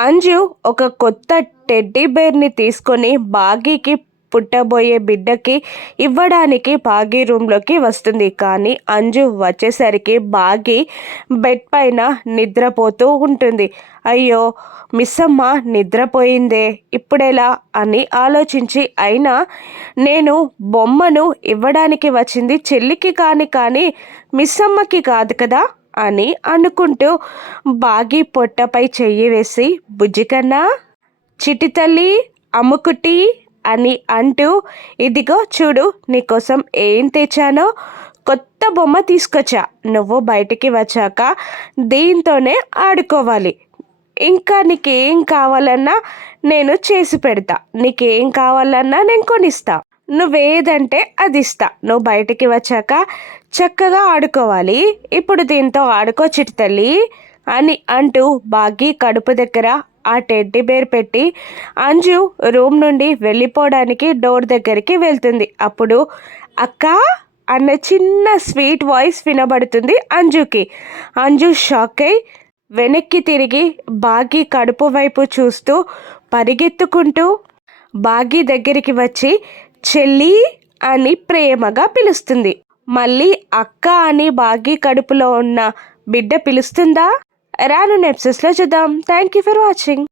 అంజు ఒక కొత్త టెడ్డీ బేర్ని తీసుకొని బాగీకి పుట్టబోయే బిడ్డకి ఇవ్వడానికి బాగీ రూమ్లోకి వస్తుంది. కానీ అంజు వచ్చేసరికి బాగీ బెడ్ పైన నిద్రపోతూ ఉంటుంది. అయ్యో మిస్సమ్మ నిద్రపోయిందే ఇప్పుడెలా అని ఆలోచించి అయినా నేను బొమ్మను ఇవ్వడానికి వచ్చింది చెల్లికి కానీ కానీ మిస్సమ్మకి కాదు కదా? అని అనుకుంటూ బాగి పొట్టపై చెయ్యి వేసి బుజ్జికన్నా చిటితల్లి అమ్ముకుటి అని అంటూ ఇదిగో చూడు నీకోసం ఏం తెచ్చానో కొత్త బొమ్మ తీసుకొచ్చా నువ్వు బయటికి వచ్చాక దీంతోనే ఆడుకోవాలి. ఇంకా నీకేం కావాలన్నా నేను చేసి పెడతా నీకేం కావాలన్నా నేను కొనిస్తా. నువ్వేదంటే అది ఇస్తా నువ్వు బయటికి వచ్చాక చక్కగా ఆడుకోవాలి. ఇప్పుడు దీంతో ఆడుకో చిటి తల్లి అని అంటూ బాగి కడుపు దగ్గర ఆ టెడ్డీ బేర్ పెట్టి అంజు రూమ్ నుండి వెళ్ళిపోవడానికి డోర్ దగ్గరికి వెళ్తుంది. అప్పుడు అక్క అన్న చిన్న స్వీట్ వాయిస్ వినబడుతుంది అంజుకి. అంజు షాక్ అయి వెనక్కి తిరిగి బాగి కడుపు వైపు చూస్తూ పరిగెత్తుకుంటూ బాగి దగ్గరికి వచ్చి చెల్లి అని ప్రేమగా పిలుస్తుంది. మళ్ళీ అక్క అని బాగి కడుపులో ఉన్న బిడ్డ పిలుస్తుందా? రాను నెప్సెస్లో చూద్దాం. Thank you for watching.